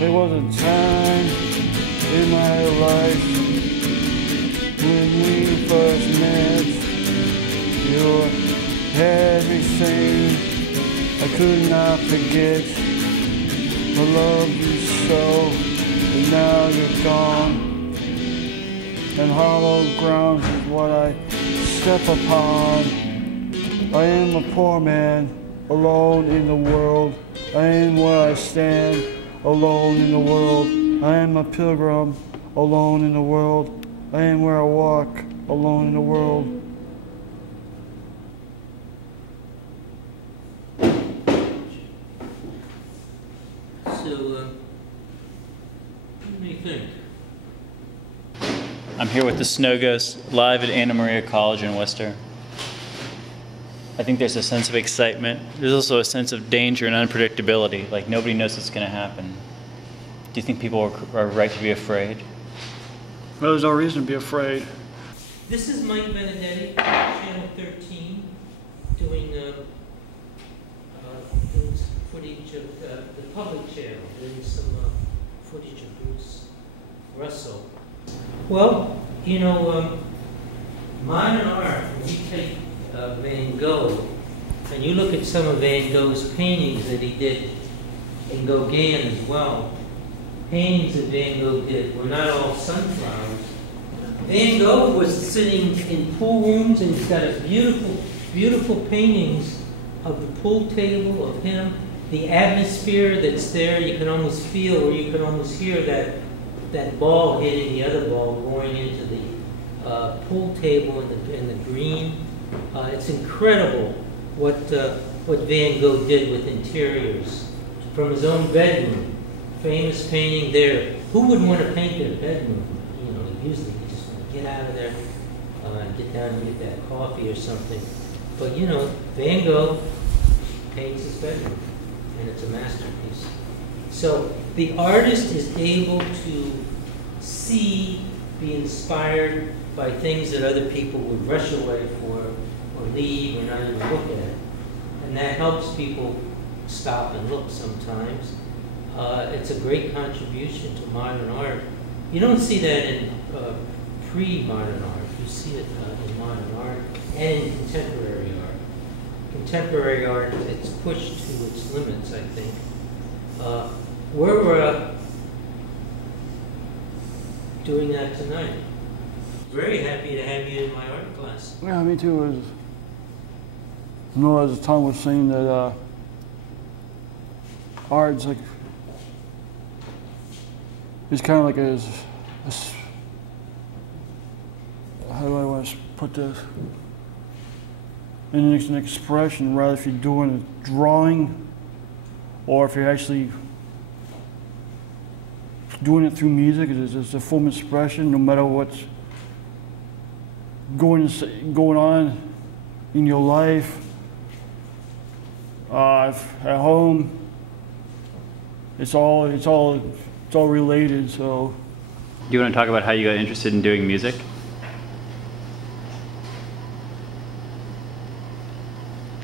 There was a time in my life when we first met. You're everything I could not forget. I loved you so, but now you're gone. And hollow ground is what I step upon. I am a poor man, alone in the world. I am where I stand, alone in the world. I am a pilgrim, alone in the world. I am where I walk, alone in the world. So, what do you think? I'm here with the Snow Ghosts, live at Anna Maria College in Worcester. I think there's a sense of excitement. There's also a sense of danger and unpredictability, like nobody knows what's going to happen. Do you think people are right to be afraid? Well, there's no reason to be afraid. This is Mike Benedetti, Channel 13, doing footage of the public channel, doing some footage of Bruce Russell. Well, you know, modern art, when you take Van Gogh, and you look at some of Van Gogh's paintings that he did, and Gauguin as well, paintings that Van Gogh did were not all sunflowers. Van Gogh was sitting in pool rooms, and he's got a beautiful, beautiful paintings of the pool table, of him, the atmosphere that's there. You can almost feel, or you can almost hear that ball hitting the other ball going into the pool table and the green. It's incredible what Van Gogh did with interiors. From his own bedroom, famous painting there. Who wouldn't want to paint their bedroom? You know, usually you just want to get out of there and get down and get that coffee or something. But you know, Van Gogh paints his bedroom, and it's a masterpiece. So the artist is able to see, be inspired by things that other people would rush away for, or leave, or not even look at. And that helps people stop and look sometimes. It's a great contribution to modern art. You don't see that in pre-modern art. You see it in modern art and in contemporary art. Contemporary art, it's pushed to its limits, I think. We're doing that tonight. Very happy to have you in my art class. Yeah, me too. You know, as Tom was saying, that art's like, it's kind of like a how do I want to put this? And it's an expression, rather if you're doing a drawing or if you're actually doing it through music. It's a form of expression, no matter what's going on in your life, at home. It's all related. So, Do you want to talk about how you got interested in doing music?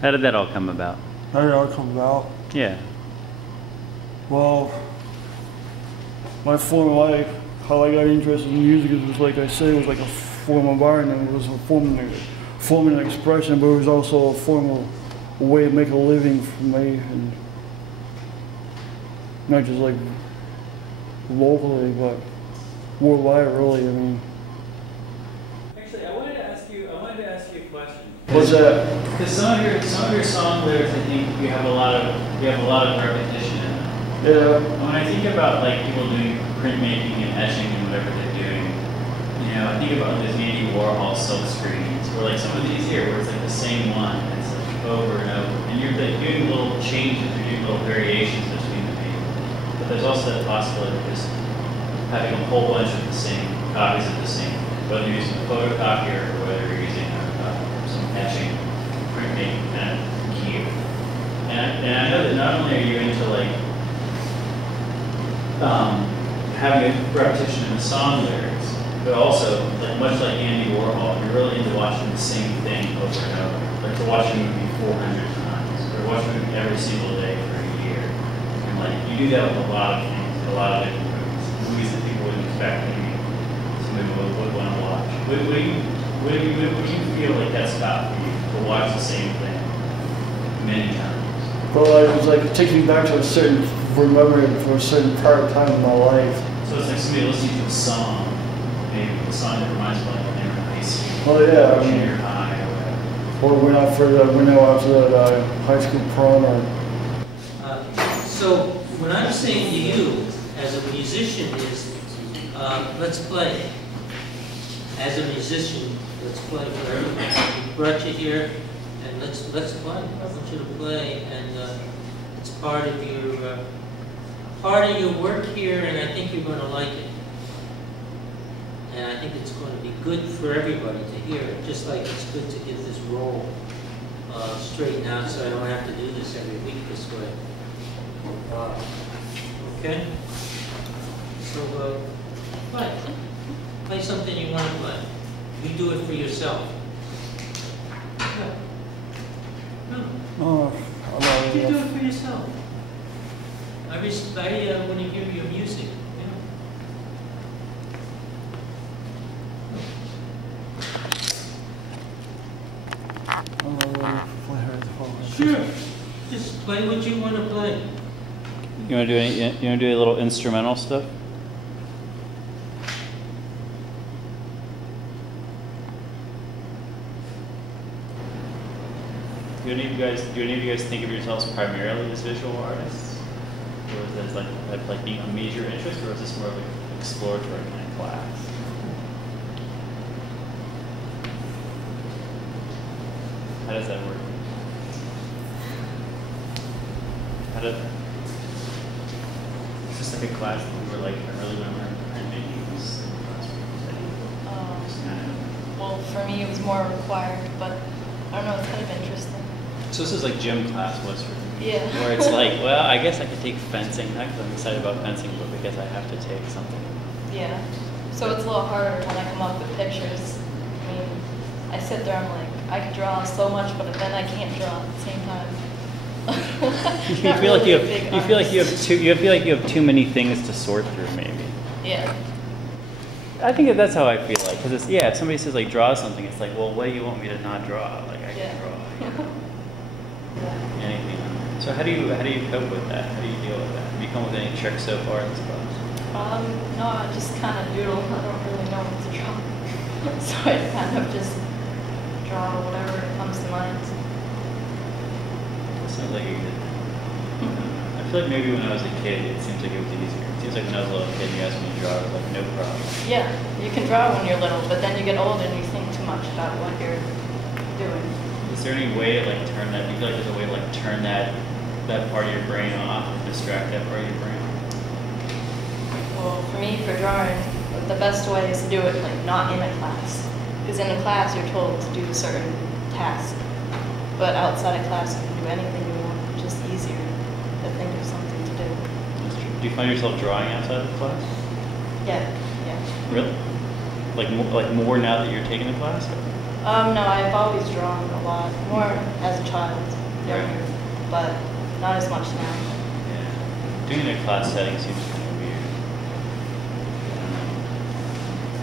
How did that all come about? how did it all come about? Yeah. Well, my former life, how I got interested in music, it was like I said, it was like a form of art, and it was a form of expression, but it was also a form of a way to make a living for me, and not just like locally, but worldwide, really. I mean. Actually, I wanted to ask you a question. What's that? Because some of your song lyrics, I think you have a lot of repetition in them. Yeah. When I think about like people doing printmaking and etching and whatever they're doing, you know, I think about those Andy Warhol silk screens, where like some of these here, where it's like the same one, and it's like over and over, and you're like doing little changes, you're doing little variations between the paintings. But there's also that possibility of just having a whole bunch of the same copies of the same, whether you're using a photocopier or whether you're using some etching, printmaking kind of gear. And I know that not only are you into like having a repetition in the song lyrics, but also, like, much like Andy Warhol, you're really into watching the same thing over and over. Like to watch a movie 400 times, or watch a movie every single day for a year. And like, you do that with a lot of things. a lot of different movies that people wouldn't expect maybe somebody would want to watch. What do you feel like that's got for you to watch the same thing many times? Well, it was like, it takes me back to a certain, remembering for a certain part of time in my life. So it's like somebody listening to a song, maybe a song that reminds you of like when they were in high school. Oh yeah, or junior high or whatever. Or when after that high school prom or. So what I'm saying to you as a musician is, let's play. As a musician, let's play for everybody. We brought you here, and let's play. I want you to play, and it's part of your work here, and I think you're going to like it. And I think it's going to be good for everybody to hear it, just like it's good to get this roll straightened out, so I don't have to do this every week this way. Okay? So, play something you want to play. You do it for yourself. No. Oh, You do it for yourself. I want to hear your music. Sure. Just play what you want to play. You want to do a little instrumental stuff? Do any of you guys think of yourselves primarily as visual artists, or is this like being a major interest, or is this more of an exploratory kind of class? How does that work? It's just like a class that we were like really going to learn printmaking. Well, for me it was more required, but I don't know, it's kind of interesting. So this is like gym class was for me. Yeah. Where it's like, well, I guess I could take fencing, not because I'm excited about fencing, but because I have to take something. Yeah. So it's a little harder when I come up with pictures. I mean, I sit there, I'm like, I could draw so much, but then I can't draw at the same time. You feel like you have too many things to sort through, maybe. Yeah. I think that's how I feel like, because it's, yeah, if somebody says like draw something, it's like, well, what do you want me to not draw? Like I can draw, you know? Anything. So how do you cope with that? How do you deal with that? Have you come with any tricks so far in this class? No, I just kind of doodle. I don't really know what to draw. So I kind of just draw whatever comes to mind. Sounds like you did. I feel like maybe when I was a kid, it seems like it was easier. It seems like when I was a little kid, you asked me to draw, I was like, no problem. Yeah, you can draw when you're little, but then you get older and you think too much about what you're doing. Is there any way to like turn that? Do you feel like there's a way to like turn that part of your brain off, or distract that part of your brain? Well, for me, for drawing, the best way is to do it like not in a class. Because in a class, you're told to do a certain task. But outside of class, you can do anything you want. It's just easier to think of something to do. That's true. Do you find yourself drawing outside of the class? Yeah. Really? Like more now that you're taking the class? No, I've always drawn a lot. More as a child, younger, but not as much now. Yeah. Doing it in a class setting seems kind of weird.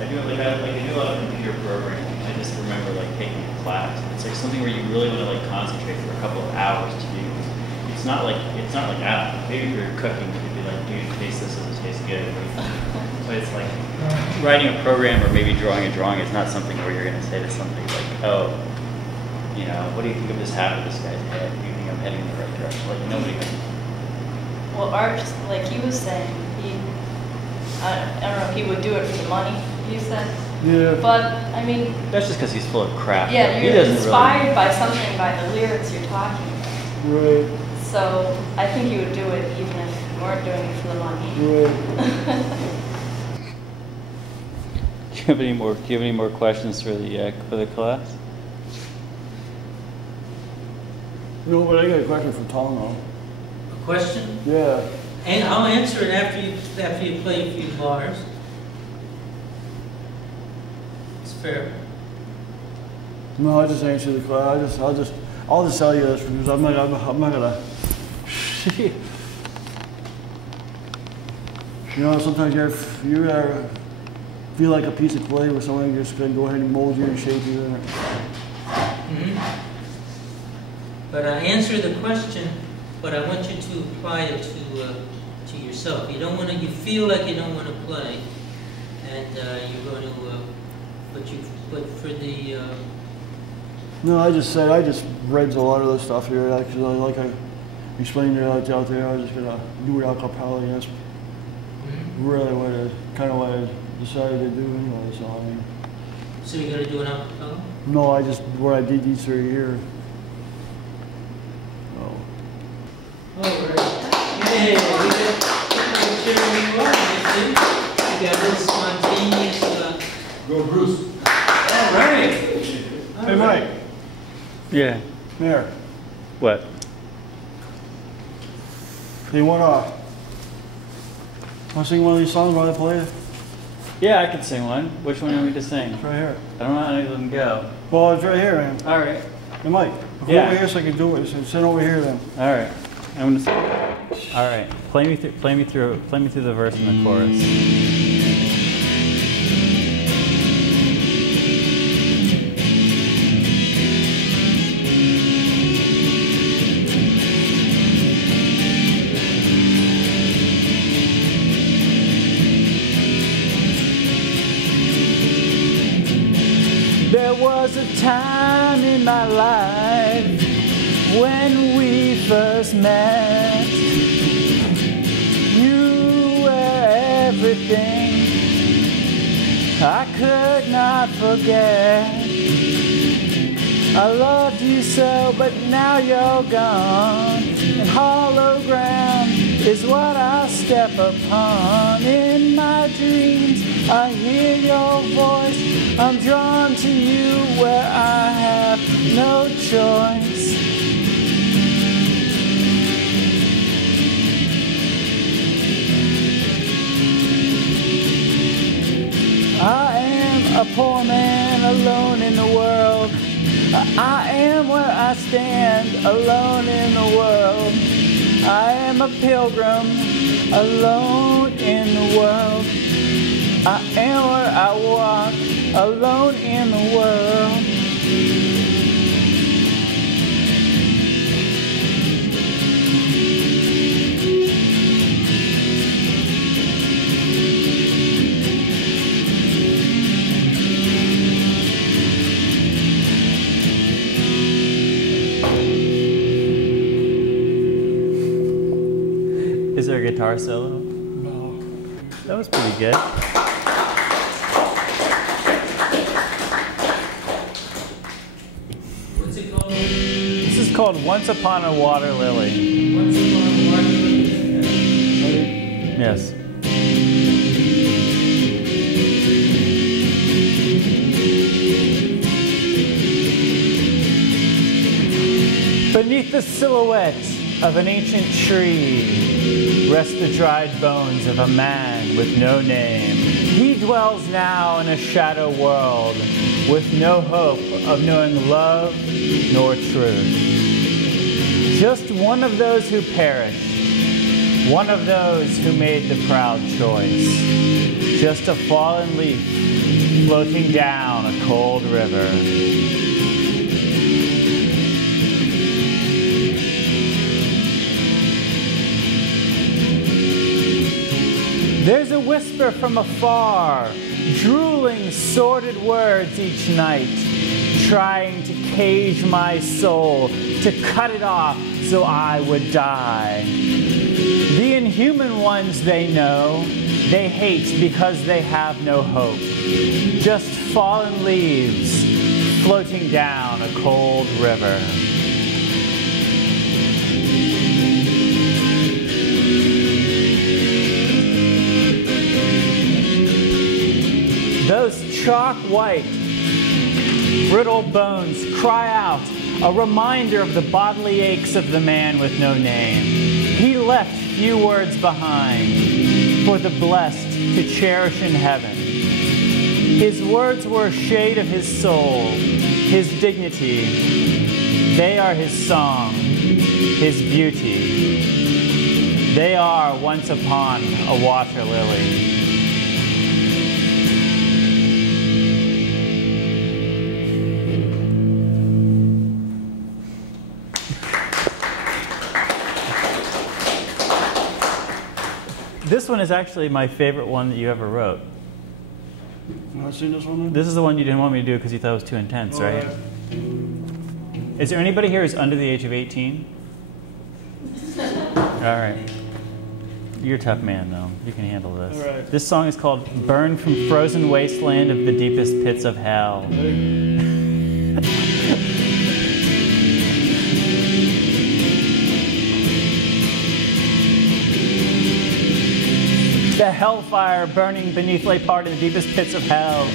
I do a lot of computer programming. I just remember like taking a class. It's like something where you really want to like concentrate for a couple of hours to do. It's not like maybe if you're cooking, you'd be like, dude, taste this, does it taste good? But it's like writing a program or maybe drawing a drawing is not something where you're going to say to somebody like, oh, you know, what do you think of this half of this guy's head? Do you think I'm heading in the right direction? Like nobody can. Well, Art, like he was saying, I don't know if he would do it for the money, you said. Yeah. But, I mean... That's just because he's full of crap. Yeah, he you're inspired by something, by the lyrics you're talking about. Right. So, I think you would do it even if you weren't doing it for the money. Right. Do you have any more questions for the class? No, but I got a question from Tom though. A question? Yeah. And I'll answer it after you play a few bars. It's fair. No, I just answered the question. I'll just tell you this because I'm not gonna. You know, sometimes you feel like a piece of clay where someone just can go ahead and mold you and shape you in it. But answer the question, but I want you to apply it to yourself. You don't want to. You feel like you don't want to play, and you're going to. But for the. No, I just read a lot of the stuff here. Actually, like I explained it out there, I was just gonna do it a cappella. That's really what I decided to do anyway. So I mean. So you're gonna do an a cappella? No, what I did these 3 here. Oh. All right. Hey, we got a little spontaneous. Go, Bruce. All right. Hey, Mike. Yeah. Here. What? You want to sing one of these songs while I play it? Yeah, I could sing one. Which one do you want me to sing? It's right here. I don't know how any of them go. Well, it's right here, man. All right. Hey, Mike. Go Yeah. over here so I can do it. So sit over here then. All right. I'm gonna sing. All right. Play me through the verse and the chorus. There was a time in my life when we first met. You were everything I could not forget. I loved you so, but now you're gone, and hollow ground is what I'll step upon. In my dreams I hear your voice, I'm drawn to you where I have no choice. I am a poor man alone in the world. I am where I stand alone in the world. I am a pilgrim alone in the world. I am where I walk alone in the world. Is there a guitar solo? No. That was pretty good. What's it called? This is called Once Upon a Water Lily. Once upon a water lily. Yes. Beneath the silhouette of an ancient tree rest the dried bones of a man with no name. He dwells now in a shadow world with no hope of knowing love nor truth. Just one of those who perished, one of those who made the proud choice. Just a fallen leaf floating down a cold river. There's a whisper from afar, drooling sordid words each night, trying to cage my soul, to cut it off so I would die. The inhuman ones they know, they hate because they have no hope. Just fallen leaves floating down a cold river. Those chalk white, brittle bones cry out, a reminder of the bodily aches of the man with no name. He left few words behind for the blessed to cherish in heaven. His words were a shade of his soul, his dignity. They are his song, his beauty. They are once upon a water lily. This one is actually my favorite one that you ever wrote. You want to sing this one then? This is the one you didn't want me to do because you thought it was too intense, right? Is there anybody here who's under the age of 18? All right. You're a tough man, though. You can handle this. All right. This song is called Burn from Frozen Wasteland of the Deepest Pits of Hell. The hellfire burning beneath lay part in the deepest pits of hell,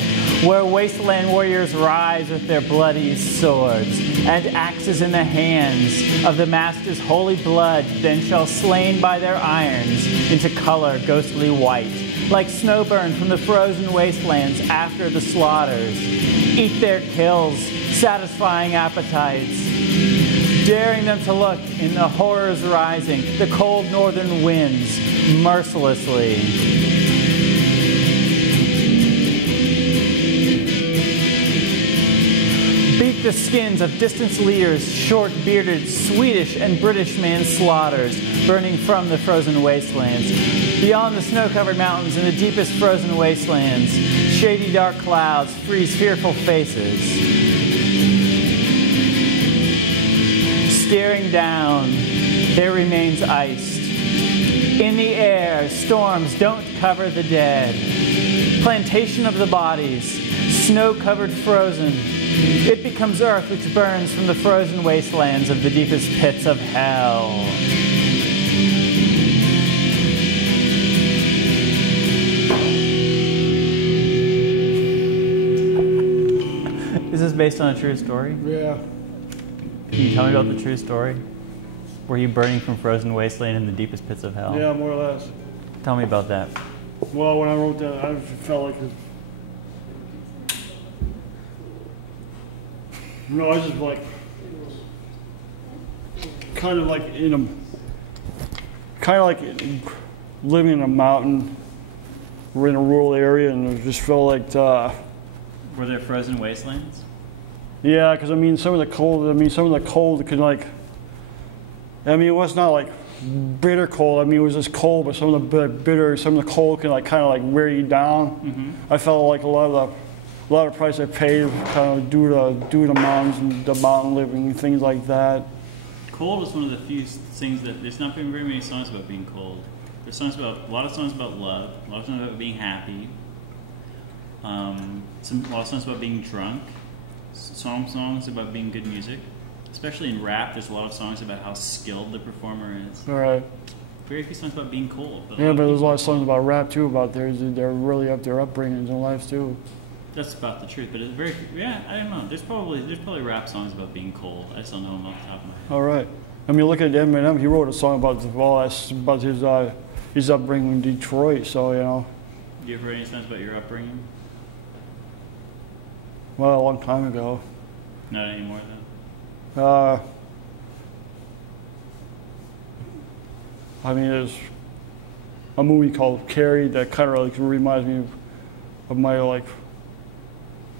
where wasteland warriors rise with their bloody swords, and axes in the hands of the master's holy blood, then shall slain by their irons into color ghostly white, like snow burn from the frozen wastelands after the slaughters, eat their kills, satisfying appetites, daring them to look in the horrors rising, the cold northern winds, mercilessly. Beat the skins of distant leaders, short-bearded Swedish and British manslaughters, burning from the frozen wastelands. Beyond the snow-covered mountains in the deepest frozen wastelands, shady dark clouds freeze fearful faces. Staring down, there remains iced. In the air, storms don't cover the dead. Plantation of the bodies, snow-covered frozen. It becomes earth which burns from the frozen wastelands of the deepest pits of hell. Is this based on a true story? Yeah. Can you tell me about the true story? Were you burning from frozen wasteland in the deepest pits of hell? Yeah, more or less. Tell me about that. Well, when I wrote that, I felt like I was just like, kind of like living in a mountain. We're in a rural area, and it just felt like, Were there frozen wastelands? yeah, because I mean, some of the cold could like, I mean, it was not like bitter cold. I mean, it was just cold, but some of the cold can like kind of like wear you down. Mm-hmm. I felt like a lot of price I paid kind of due to mountains and the mountain living and things like that. Cold is one of the few things that there's not been very many songs about being cold. There's a lot of songs about love, a lot of songs about being happy, a lot of songs about being drunk, some songs about being good music. Especially in rap, there's a lot of songs about how skilled the performer is. All right. Very few songs about being cold. Yeah, but there's a lot of songs about rap too, about they're really up their upbringings and lives too. That's about the truth, but it's very, yeah, I don't know. There's probably rap songs about being cold. I just don't know them off the top of my head. All right. I mean, look at Eminem. He wrote a song about his upbringing in Detroit. So you know. You ever heard any songs about your upbringing? Well, a long time ago. Not anymore, though. I mean, there's a movie called Carrie that kind of like reminds me of my like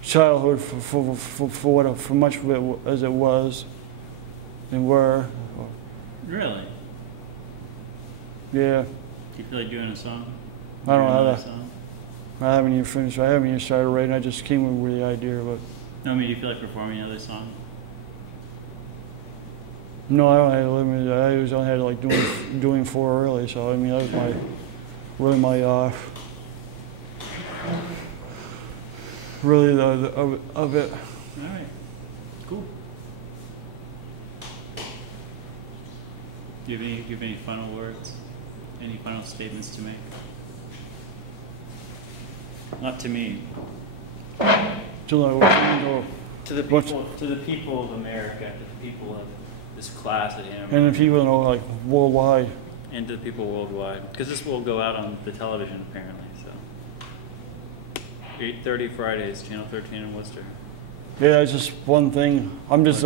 childhood for much of it as it was and were. Really? Yeah. Do you feel like doing a song? I don't know how Another that. song? I haven't even finished. I haven't even started writing. I just came up with the idea, but No, I mean, do you feel like performing another song? no, I don't have a limit. I was only had like doing 4 early. So I mean, that was really the of it. All right. Cool. Do you have any final words? Any final statements to make? Not to me. To To the people of America, to the people of this class at Hanover, and the people know like worldwide. and to the people worldwide, because this will go out on the television apparently. So 8:30 Fridays, Channel 13 in Worcester. Yeah, it's just one thing. I'm just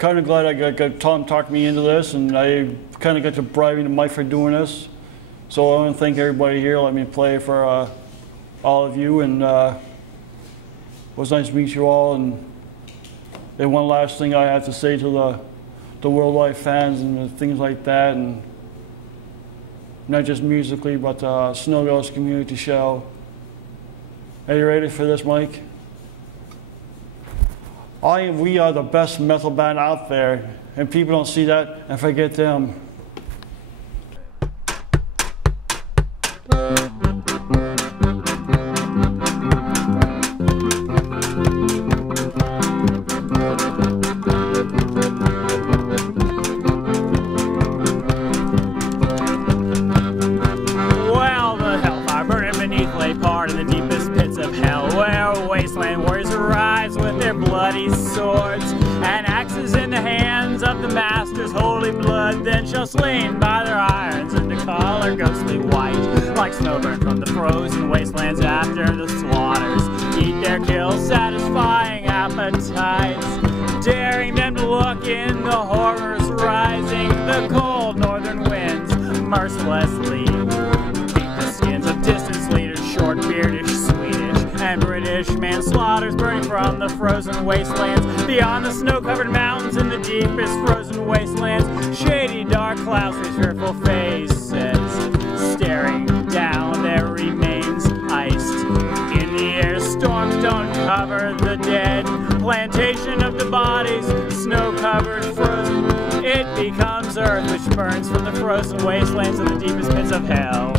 kind of glad I got Tom talked me into this, and I kind of got to bribing the Mike for doing this. So I want to thank everybody here. Let me play for all of you, and it was nice to meet you all. And one last thing I have to say to the worldwide fans and things like that, and not just musically, but the Snow Ghost community show. Are you ready for this, Mike? We are the best metal band out there, and people don't see that and forget them. Well, the hellfire burning beneath lay part in the deepest pits of hell, where wasteland warriors arise with their bloody swords and axes in the hands of the master's holy blood, then shall slain by their irons into color ghostly white, like snow burnt from the frozen wastelands after the slaughters, eat their kills, satisfying appetites, daring them to look in the horrors rising, the cold northern winds mercilessly beat the skins of distance leaders, short beardish, Swedish, and British manslaughters burning from the frozen wastelands, beyond the snow-covered mountains in the deepest frozen wastelands, shady dark clouds with fearful faces, staring down their remains iced. In the air, storms don't cover the dead, plantation of the bodies, snow-covered, frozen, it becomes earth which burns from the frozen wastelands of the deepest pits of hell.